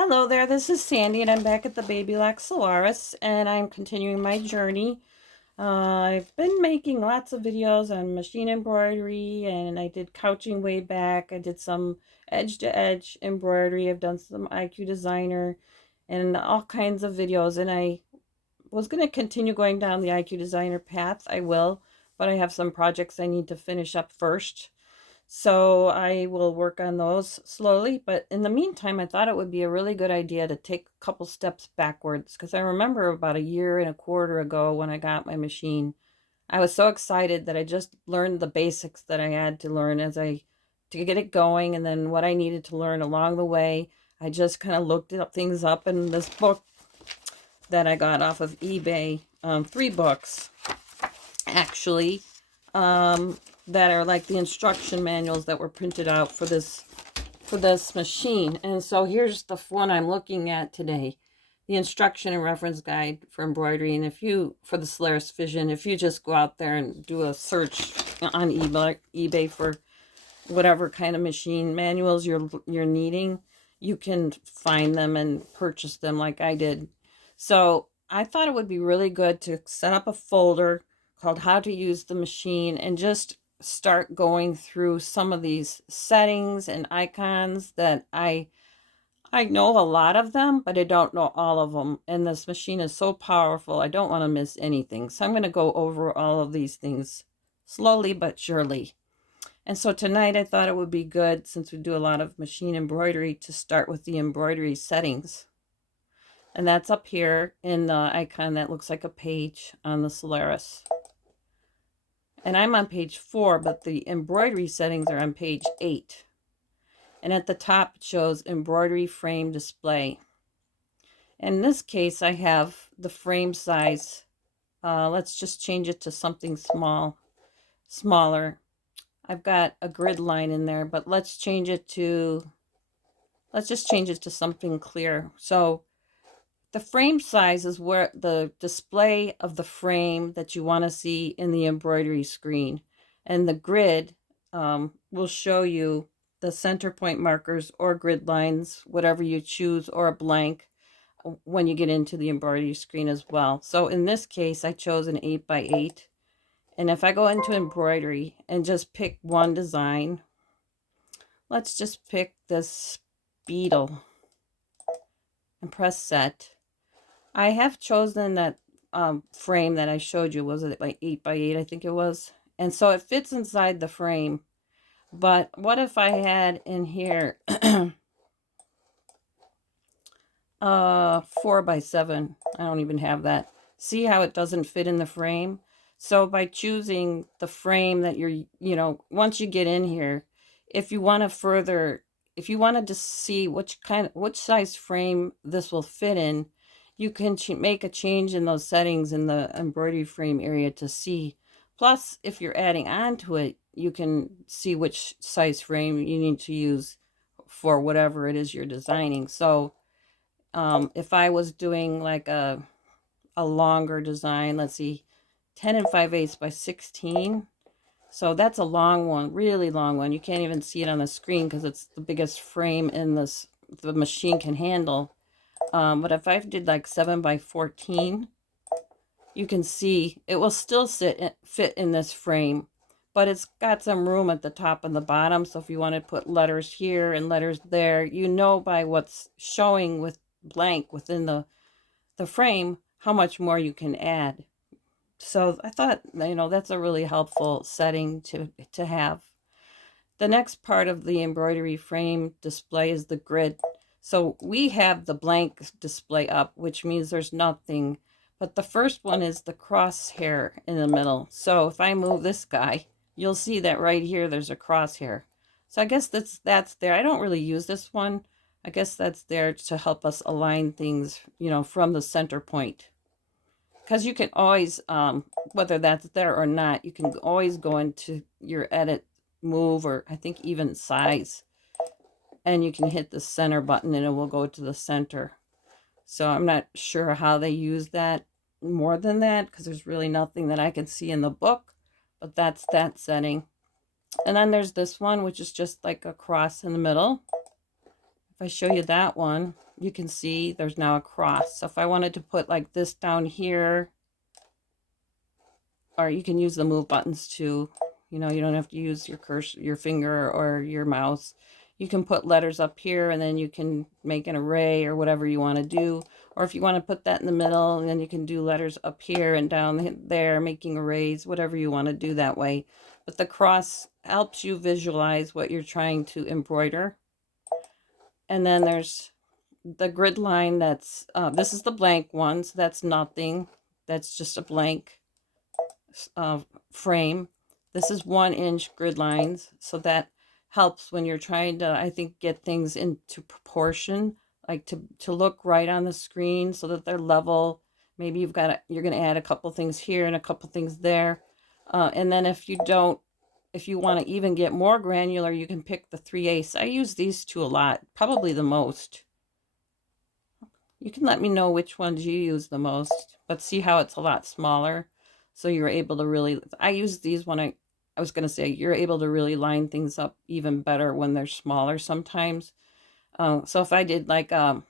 Hello there, this is Sandy, and I'm back at the Babylock Solaris, and I'm continuing my journey. I've been making lots of videos on machine embroidery, and I did couching way back. I did some edge-to-edge embroidery. I've done some IQ designer and all kinds of videos, and I was going to continue going down the IQ designer path. I will, but I have some projects I need to finish up first. So I will work on those slowly. But in the meantime, I thought it would be a really good idea to take a couple steps backwards, because I remember about a year and a quarter ago when I got my machine, I was so excited that I just learned the basics that I had to learn to get it going, and then what I needed to learn along the way. I just kind of looked up things up in this book that I got off of eBay, 3 books actually. That are like the instruction manuals that were printed out for this machine. And so here's the one I'm looking at today, the instruction and reference guide for embroidery. And for the Solaris Vision, if you just go out there and do a search on eBay for whatever kind of machine manuals you're needing, you can find them and purchase them like I did. So I thought it would be really good to set up a folder called How to Use the Machine and just start going through some of these settings and icons that I know a lot of them, but I don't know all of them. And this machine is so powerful, I don't want to miss anything. So I'm going to go over all of these things slowly but surely. And so tonight I thought it would be good, since we do a lot of machine embroidery, to start with the embroidery settings. And that's up here in the icon that looks like a page on the Solaris. And I'm on page 4, but the embroidery settings are on page 8. And at the top it shows embroidery frame display. In this case, I have the frame size. Let's just change it to something smaller. I've got a grid line in there, but let's just change it to something clear. So the frame size is where the display of the frame that you want to see in the embroidery screen. And the grid will show you the center point markers or grid lines, whatever you choose, or a blank when you get into the embroidery screen as well. So in this case, I chose an 8x8. And if I go into embroidery and just pick one design, let's just pick this beetle and press set. I have chosen that frame that I showed you. Was it like 8x8? I think it was. And so it fits inside the frame. But what if I had in here 4x7? I don't even have that. See how it doesn't fit in the frame? So by choosing the frame that once you get in here, if you wanted to see which size frame this will fit in, you can make a change in those settings in the embroidery frame area to see. Plus, if you're adding on to it, you can see which size frame you need to use for whatever it is you're designing. So if I was doing like a longer design, let's see, 10 5/8 by 16. So that's a long one, really long one. You can't even see it on the screen because it's the biggest frame in the machine can handle. But if I did like 7x14, you can see it will still fit in this frame, but it's got some room at the top and the bottom. So if you want to put letters here and letters there, by what's showing with blank within the frame, how much more you can add. So I thought, that's a really helpful setting to have. The next part of the embroidery frame display is the grid. So we have the blank display up, which means there's nothing. But the first one is the crosshair in the middle. So if I move this guy, you'll see that right here there's a crosshair. So I guess that's there. I don't really use this one. I guess that's there to help us align things, from the center point. Because you can always, whether that's there or not, you can always go into your edit, move, or I think even size. And you can hit the center button and it will go to the center. So I'm not sure how they use that more than that, because there's really nothing that I can see in the book. But that's that setting. And then there's this one, which is just like a cross in the middle. If I show you that one, you can see there's now a cross. So if I wanted to put like this down here, or you can use the move buttons too. You know, you don't have to use your cursor, your finger or your mouse. You can put letters up here and then you can make an array or whatever you want to do. Or if you want to put that in the middle, and then you can do letters up here and down there, making arrays, whatever you want to do that way. But the cross helps you visualize what you're trying to embroider. And then there's the grid line. That's this is the blank one, so that's nothing. That's just a blank frame. This is 1-inch grid lines, so that helps when you're trying to, I think, get things into proportion, like to look right on the screen so that they're level. Maybe you're going to add a couple things here and a couple things there. And then if you want to even get more granular, you can pick the 3/8. I use these two a lot, probably the most. You can let me know which ones you use the most, but see how it's a lot smaller. So you're able to really, I use these when I was going to say, you're able to really line things up even better when they're smaller sometimes. So if I did like an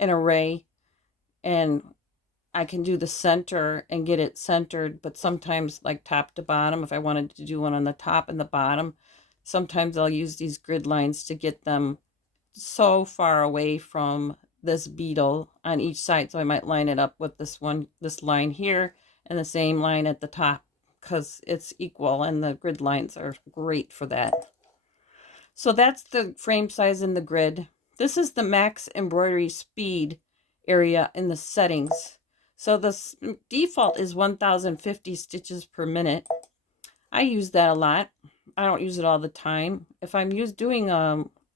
array, and I can do the center and get it centered, but sometimes like top to bottom, if I wanted to do one on the top and the bottom, sometimes I'll use these grid lines to get them so far away from this beetle on each side. So I might line it up with this line here and the same line at the top, because it's equal, and the grid lines are great for that. So that's the frame size in the grid. This is the max embroidery speed area in the settings. So the default is 1050 stitches per minute. I use that a lot. I don't use it all the time. If I'm doing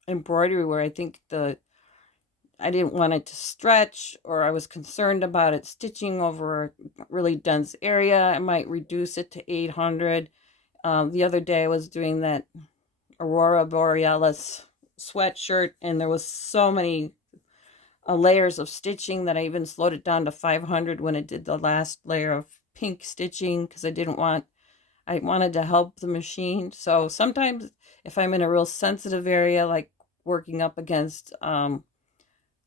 embroidery where I think I didn't want it to stretch, or I was concerned about it stitching over a really dense area, I might reduce it to 800. The other day I was doing that Aurora Borealis sweatshirt, and there was so many layers of stitching that I even slowed it down to 500 when it did the last layer of pink stitching, because I wanted to help the machine. So sometimes if I'm in a real sensitive area, like working up against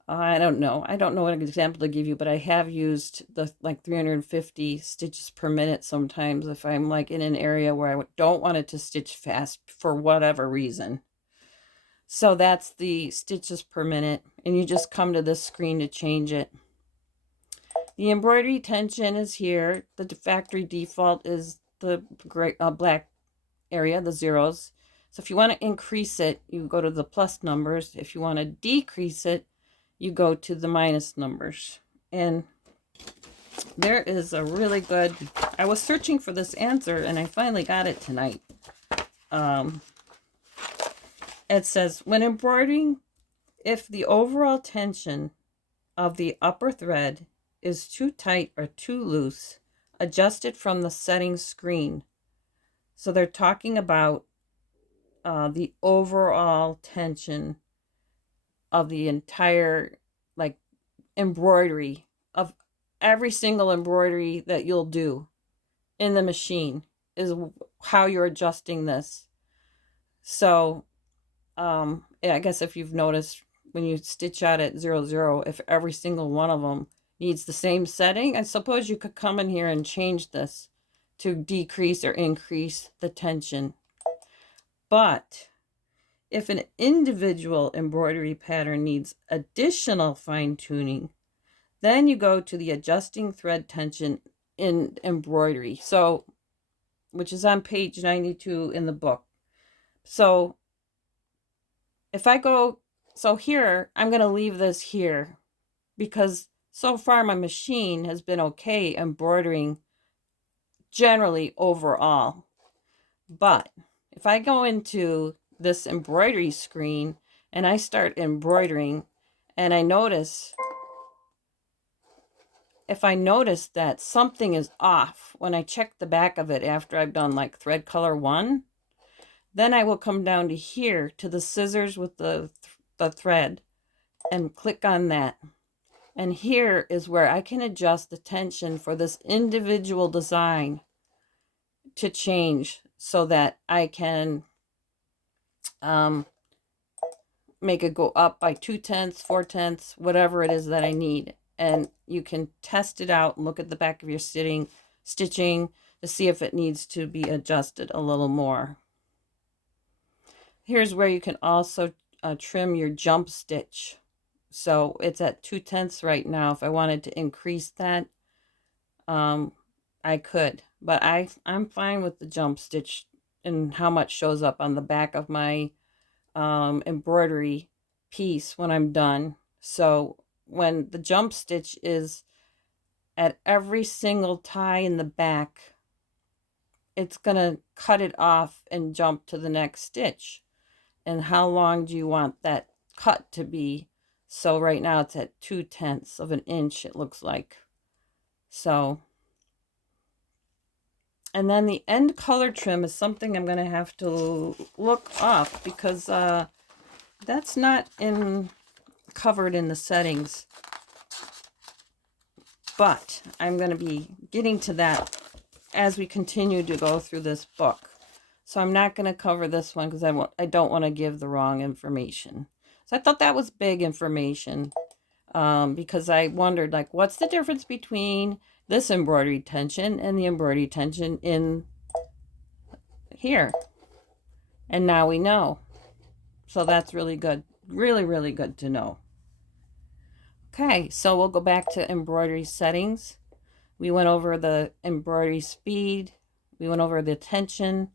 I don't know what example to give you, but I have used the like 350 stitches per minute sometimes if I'm like in an area where I don't want it to stitch fast for whatever reason. So that's the stitches per minute, and you just come to this screen to change it. The embroidery tension is here. The factory default is the black area, the zeros. So if you want to increase it, you go to the plus numbers. If you want to decrease it, you go to the minus numbers. And there is a really good, I was searching for this answer and I finally got it tonight. It says, when embroidering, if the overall tension of the upper thread is too tight or too loose, adjust it from the settings screen. So they're talking about the overall tension of the entire like embroidery, of every single embroidery that you'll do in the machine, is how you're adjusting this. So yeah, I guess if you've noticed when you stitch out at 00, if every single one of them needs the same setting, I suppose you could come in here and change this to decrease or increase the tension. But if an individual embroidery pattern needs additional fine-tuning, then you go to the adjusting thread tension in embroidery, so which is on page 92 in the book. So if I go, so here, I'm going to leave this here because so far my machine has been okay embroidering generally overall. But if I go into this embroidery screen and I start embroidering, and I notice, if I notice that something is off when I check the back of it after I've done like thread color 1, then I will come down to here to the scissors with the thread and click on that. And here is where I can adjust the tension for this individual design to change so that I can make it go up by 2/10, 4/10, whatever it is that I need. And you can test it out and look at the back of your stitching to see if it needs to be adjusted a little more. Here's where you can also trim your jump stitch. So it's at 2/10 right now. If I wanted to increase that, I could, but I'm fine with the jump stitch and how much shows up on the back of my embroidery piece when I'm done. So when the jump stitch is at every single tie in the back, it's gonna cut it off and jump to the next stitch. And how long do you want that cut to be? So right now it's at 2/10 of an inch, it looks like. So, and then the end color trim is something I'm going to have to look up because that's not covered in the settings. But I'm going to be getting to that as we continue to go through this book. So I'm not going to cover this one because I don't want to give the wrong information. So I thought that was big information because I wondered, like, what's the difference between this embroidery tension and the embroidery tension in here? And now we know. So that's really good. Really, really good to know. Okay, so we'll go back to embroidery settings. We went over the embroidery speed. We went over the tension.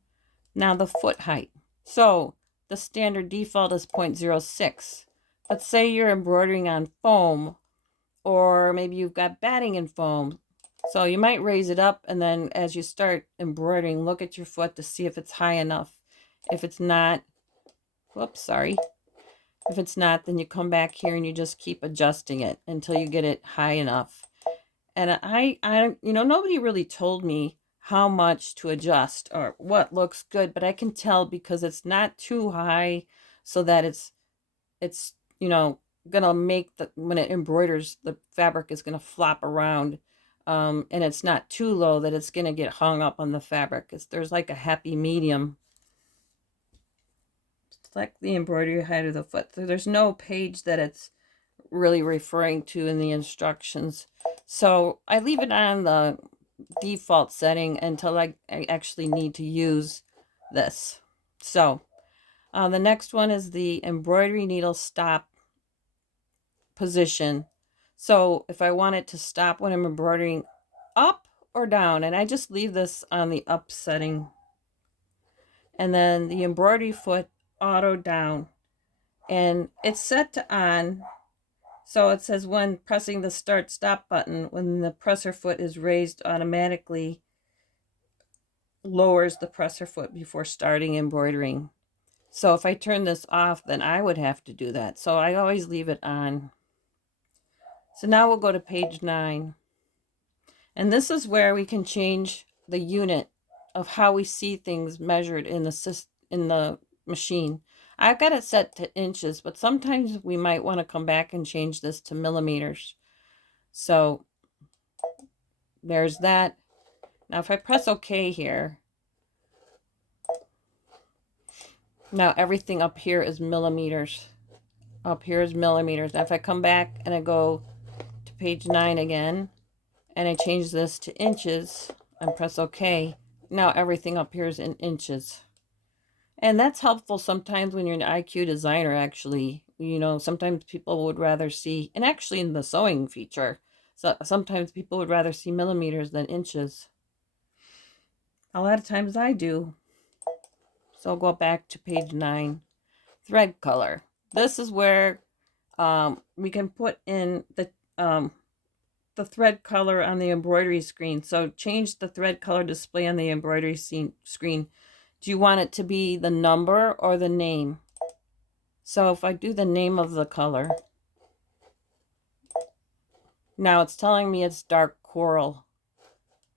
Now the foot height. So the standard default is 0.06. Let's say you're embroidering on foam, or maybe you've got batting in foam. So you might raise it up, and then as you start embroidering, look at your foot to see if it's high enough. If it's not, whoops, sorry. If it's not, then you come back here and you just keep adjusting it until you get it high enough. And I nobody really told me how much to adjust or what looks good, but I can tell because it's not too high so that it's gonna make when it embroiders, the fabric is gonna flop around, and it's not too low that it's gonna get hung up on the fabric. There's like a happy medium. Select the embroidery height of the foot. So there's no page that it's really referring to in the instructions. So I leave it on the default setting until I actually need to use this. So the next one is the embroidery needle stop position. So if I want it to stop when I'm embroidering up or down, and I just leave this on the up setting. And then the embroidery foot auto down, and it's set to on. So it says when pressing the start stop button, when the presser foot is raised, automatically lowers the presser foot before starting embroidering. So if I turn this off, then I would have to do that. So I always leave it on. So now we'll go to page 9. And this is where we can change the unit of how we see things measured in the machine. I've got it set to inches, but sometimes we might want to come back and change this to millimeters. So there's that. Now if I press OK here, now everything up here is millimeters. Up here is millimeters. Now if I come back and I go to page 9 again, and I change this to inches and press OK, now everything up here is in inches. And that's helpful sometimes when you're an IQ designer, actually. Sometimes people would rather see, and actually in the sewing feature, so sometimes people would rather see millimeters than inches. A lot of times I do. So I'll go back to page 9. Thread color. This is where we can put in the thread color on the embroidery screen. So change the thread color display on the embroidery screen. Do you want it to be the number or the name? So if I do the name of the color, now it's telling me it's dark coral.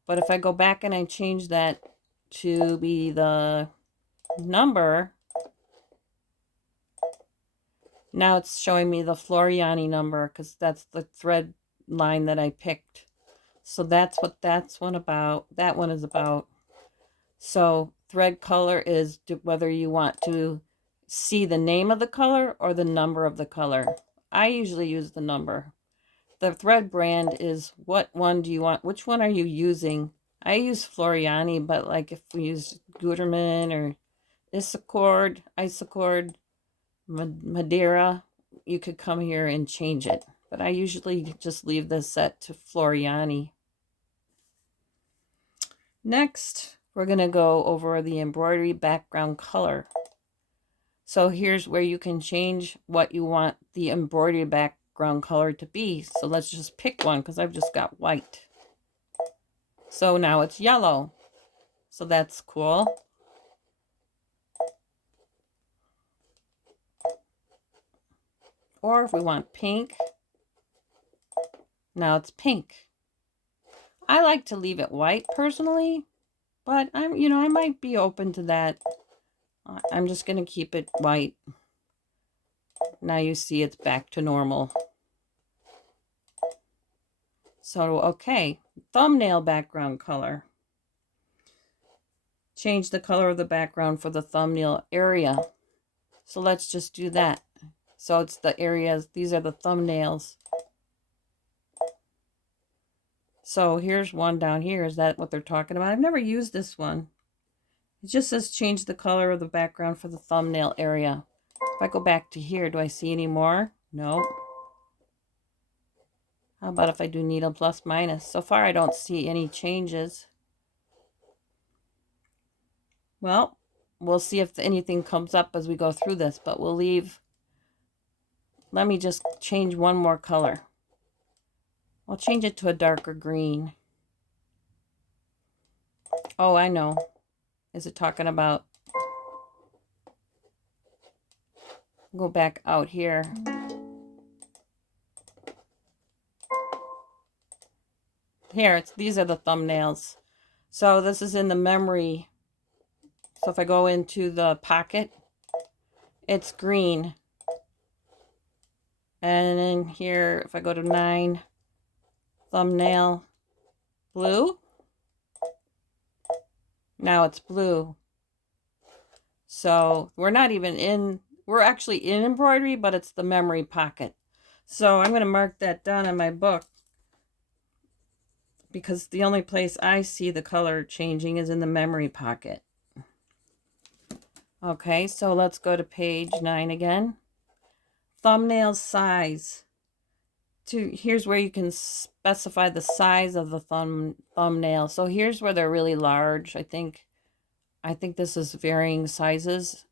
But if I go back and I change that to be the number, now it's showing me the Floriani number because that's the thread line that I picked. So that's what that one is about. So thread color is whether you want to see the name of the color or the number of the color. I usually use the number. The thread brand is what one do you want? Which one are you using? I use Floriani, but like if we use Gutermann or Isacord, Madeira, you could come here and change it. But I usually just leave this set to Floriani. Next, we're going to go over the embroidery background color. So here's where you can change what you want the embroidery background color to be. So let's just pick one because I've just got white. So now it's yellow. So that's cool. Or if we want pink, now it's pink. I like to leave it white personally, but I might be open to that. I'm just going to keep it white. Now you see it's back to normal. So, okay, thumbnail background color. Change the color of the background for the thumbnail area. So let's just do that. So it's the areas, these are the thumbnails. So here's one down here. Is that what they're talking about? I've never used this one. It just says change the color of the background for the thumbnail area. If I go back to here, do I see any more? No. How about if I do needle plus minus? So far I don't see any changes. Well, we'll see if anything comes up as we go through this, but we'll leave. Let me just change one more color. I'll change it to a darker green. Oh, I know. Is it talking about? Go back out here. Here, these are the thumbnails. So this is in the memory. So if I go into the pocket, it's green. And in here, if I go to 9, thumbnail, blue. Now it's blue. So we're not even in, we're actually in embroidery, but it's the memory pocket. So I'm going to mark that down in my book because the only place I see the color changing is in the memory pocket. Okay, so let's go to page 9 again. Thumbnail size. Here's where you can specify the size of the thumbnail. So here's where they're really large. I think this is varying sizes.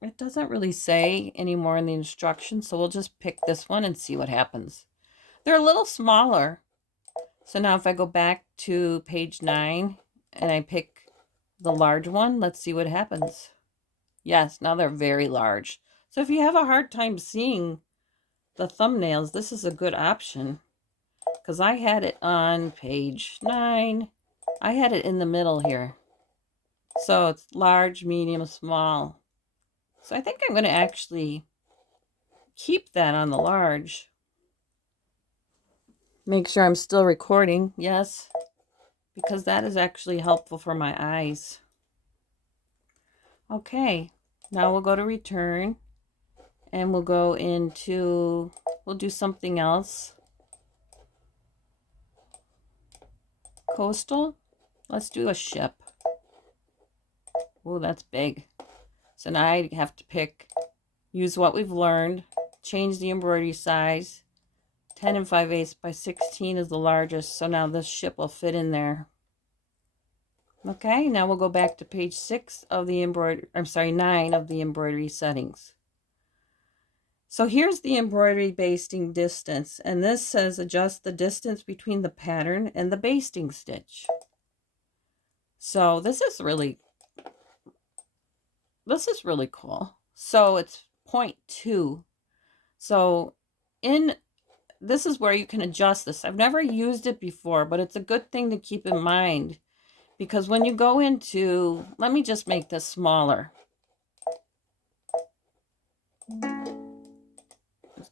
It doesn't really say anymore in the instructions, so we'll just pick this one and see what happens. They're a little smaller. So now if I go back to page 9 and I pick the large one, let's see what happens. Yes, now they're very large. So if you have a hard time seeing the thumbnails, this is a good option. Because I had it on page 9. I had it in the middle here. So it's large, medium, small. So I think I'm going to actually keep that on the large. Make sure I'm still recording. Yes. Because that is actually helpful for my eyes. Okay. Now we'll go to return. And we'll go into, we'll do something else. Coastal. Let's do a ship. Oh, that's big. So now I have to pick, use what we've learned, change the embroidery size. 10 5/8 by 16 is the largest, so now this ship will fit in there. Okay, now we'll go back to page 6 of the embroidery, 9 of the embroidery settings. So here's the embroidery basting distance, and this says adjust the distance between the pattern and the basting stitch. So this is really cool. So it's 0.2. So this is where you can adjust this. I've never used it before, but it's a good thing to keep in mind because when you go into, let me just make this smaller.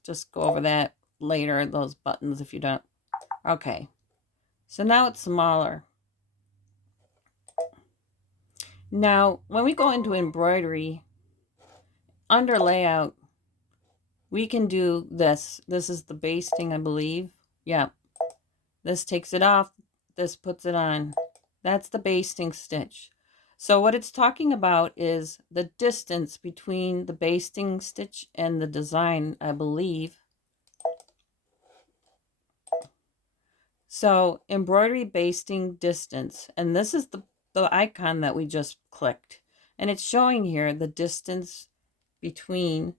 Just go over that later, those buttons if you don't. Okay, so now it's smaller. Now, when we go into embroidery, under layout, we can do this. This is the basting, I believe. Yeah. This takes it off. This puts it on. That's the basting stitch. So what it's talking about is the distance between the basting stitch and the design, I believe. So embroidery basting distance. And this is the icon that we just clicked. And it's showing here the distance between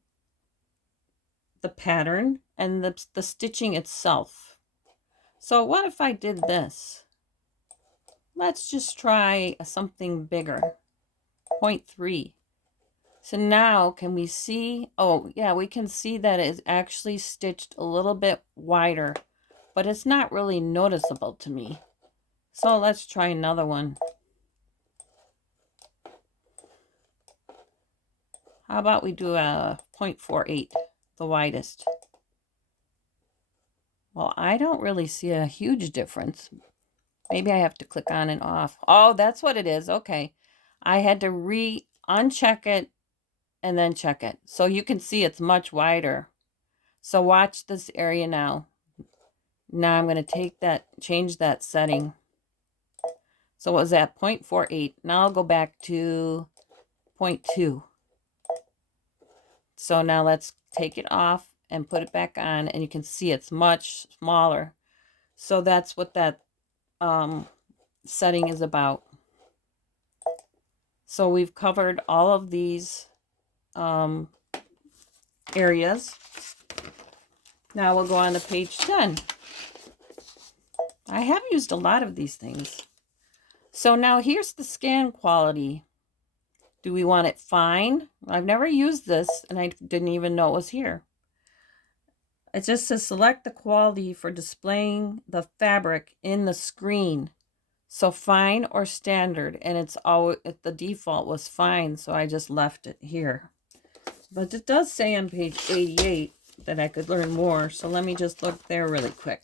the pattern and the stitching itself. So what if I did this? Let's just try something bigger, 0.3. So now can we see, oh yeah, we can see that it's actually stitched a little bit wider, but it's not really noticeable to me. So let's try another one. How about we do a 0.48, the widest? Well, I don't really see a huge difference. Maybe I have to click on and off. Oh, that's what it is. Okay. I had to uncheck it and then check it. So you can see it's much wider. So watch this area now. Now I'm going to change that setting. So what was that? 0.48. Now I'll go back to 0.2. So now let's take it off and put it back on, and you can see it's much smaller. So that's what that setting is about. So we've covered all of these areas. Now we'll go on to page 10. I have used a lot of these things. So now here's the scan quality. Do we want it fine? I've never used this, and I didn't even know it was here. It just says select the quality for displaying the fabric in the screen. So fine or standard, and it's always, the default was fine, so I just left it here. But it does say on page 88 that I could learn more, so let me just look there really quick.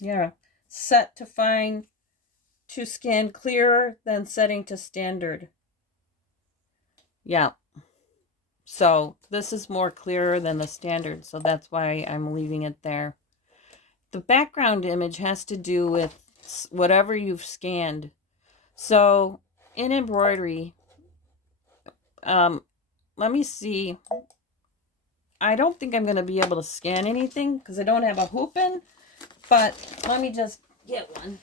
Yeah, set to fine to scan clearer than setting to standard. Yeah. So this is more clearer than the standard, so that's why I'm leaving it there. The background image has to do with whatever you've scanned. So in embroidery, let me see. I don't think I'm going to be able to scan anything because I don't have a hoop in, but let me just get one.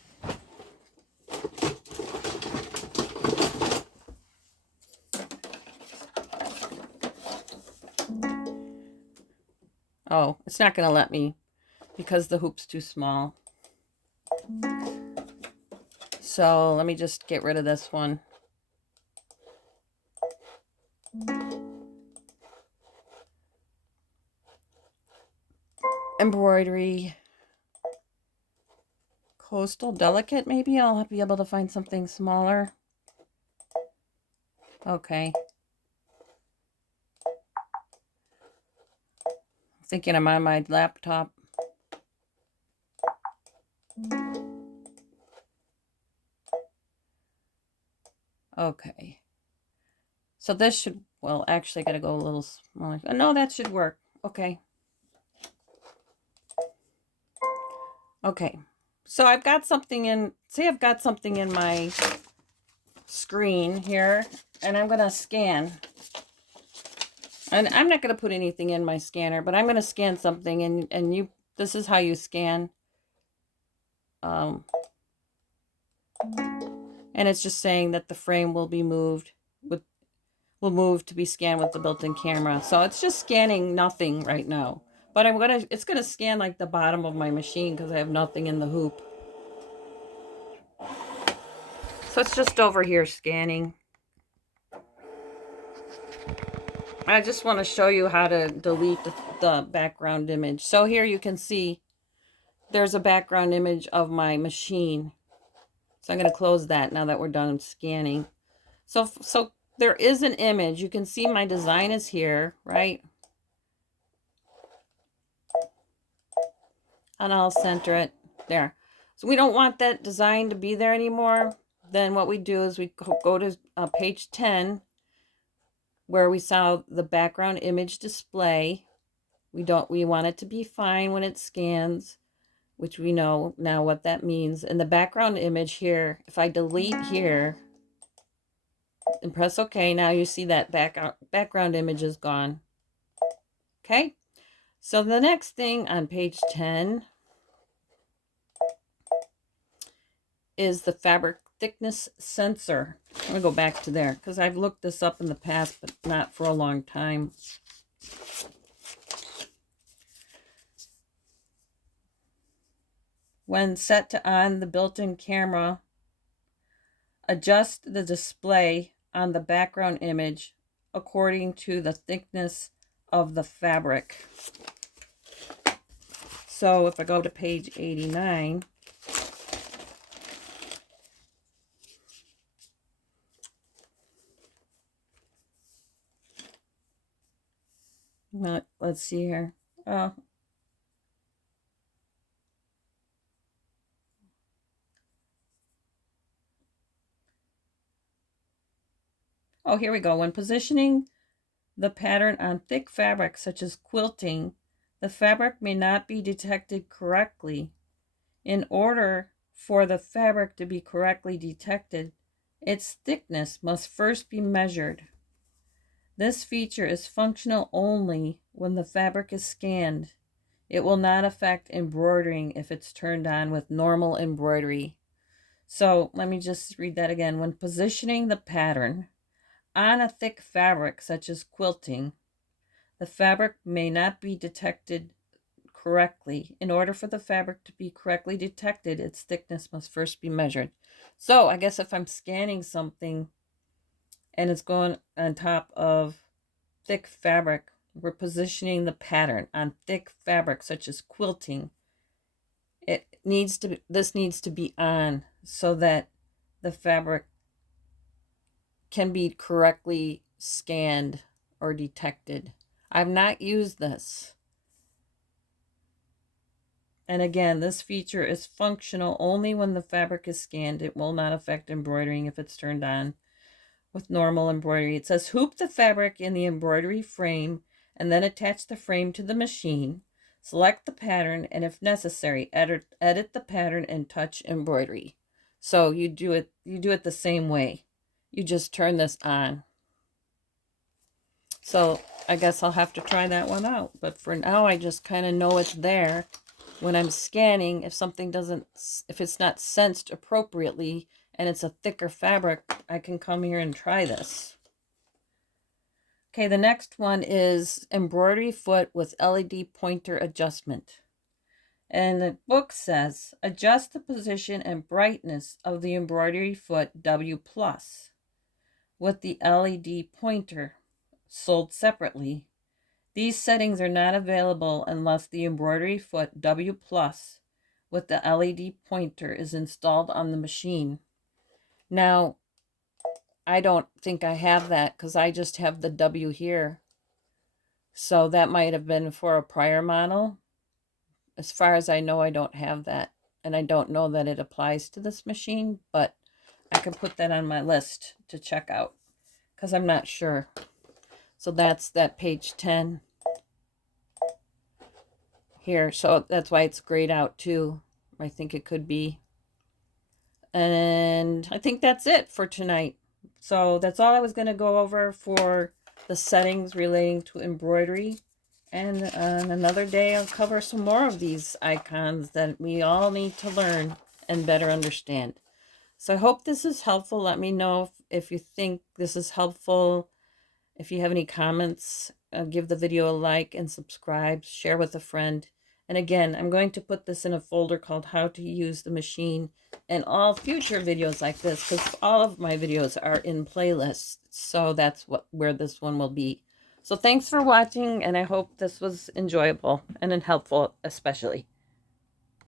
Oh, it's not going to let me because the hoop's too small. So let me just get rid of this one. Embroidery. Coastal Delicate, maybe I'll be able to find something smaller. Okay. Thinking I'm on my laptop. Okay. So this should, well, actually got to go a little smaller. No, that should work. Okay. Okay. So I've got something in, say I've got something in my screen here, and I'm going to scan. And I'm not going to put anything in my scanner, but I'm going to scan something, and you, this is how you scan. And it's just saying that the frame will be moved with, will move to be scanned with the built-in camera. So it's just scanning nothing right now. But it's gonna scan like the bottom of my machine because I have nothing in the hoop. So it's just over here scanning. I just want to show you how to delete the background image. So here you can see there's a background image of my machine. So I'm going to close that now that we're done scanning. So there is an image. You can see my design is here, right? And I'll center it there. So we don't want that design to be there anymore. Then what we do is we go to page 10, where we saw the background image display. We want it to be fine when it scans, which we know now what that means. And the background image here, if I delete here and press OK, now you see that background image is gone. Okay, so the next thing on page 10 is the fabric thickness sensor. I'm going to go back to there because I've looked this up in the past, but not for a long time. When set to on the built-in camera, adjust the display on the background image according to the thickness of the fabric. So if I go to page 89, let's see here. Oh, here we go. When positioning the pattern on thick fabric, such as quilting, the fabric may not be detected correctly. In order for the fabric to be correctly detected, its thickness must first be measured. This feature is functional only when the fabric is scanned. It will not affect embroidering if it's turned on with normal embroidery. So let me just read that again. When positioning the pattern on a thick fabric, such as quilting, the fabric may not be detected correctly. In order for the fabric to be correctly detected, its thickness must first be measured. So I guess if I'm scanning something and it's going on top of thick fabric, we're positioning the pattern on thick fabric, such as quilting. This needs to be on so that the fabric can be correctly scanned or detected. I've not used this. And again, this feature is functional only when the fabric is scanned. It will not affect embroidering if it's turned on with normal embroidery. It says hoop the fabric in the embroidery frame and then attach the frame to the machine. Select the pattern, and if necessary, edit the pattern and touch embroidery. So you do it the same way. You just turn this on. So I guess I'll have to try that one out. But for now, I just kind of know it's there. When I'm scanning, if it's not sensed appropriately and it's a thicker fabric, I can come here and try this. Okay, the next one is embroidery foot with LED pointer adjustment. And the book says, adjust the position and brightness of the embroidery foot W+ with the LED pointer, sold separately. These settings are not available unless the embroidery foot W+ with the LED pointer is installed on the machine. Now, I don't think I have that because I just have the W here. So that might have been for a prior model. As far as I know, I don't have that. And I don't know that it applies to this machine, but I can put that on my list to check out because I'm not sure. So that's that page 10 here. So that's why it's grayed out too. I think it could be. And I think that's it for tonight. So that's all I was going to go over for the settings relating to embroidery. And on another day, I'll cover some more of these icons that we all need to learn and better understand. So I hope this is helpful. Let me know if you think this is helpful. If you have any comments, give the video a like and subscribe, share with a friend. And again, I'm going to put this in a folder called How to Use the Machine and all future videos like this, because all of my videos are in playlists. So that's where this one will be. So thanks for watching, and I hope this was enjoyable and helpful especially.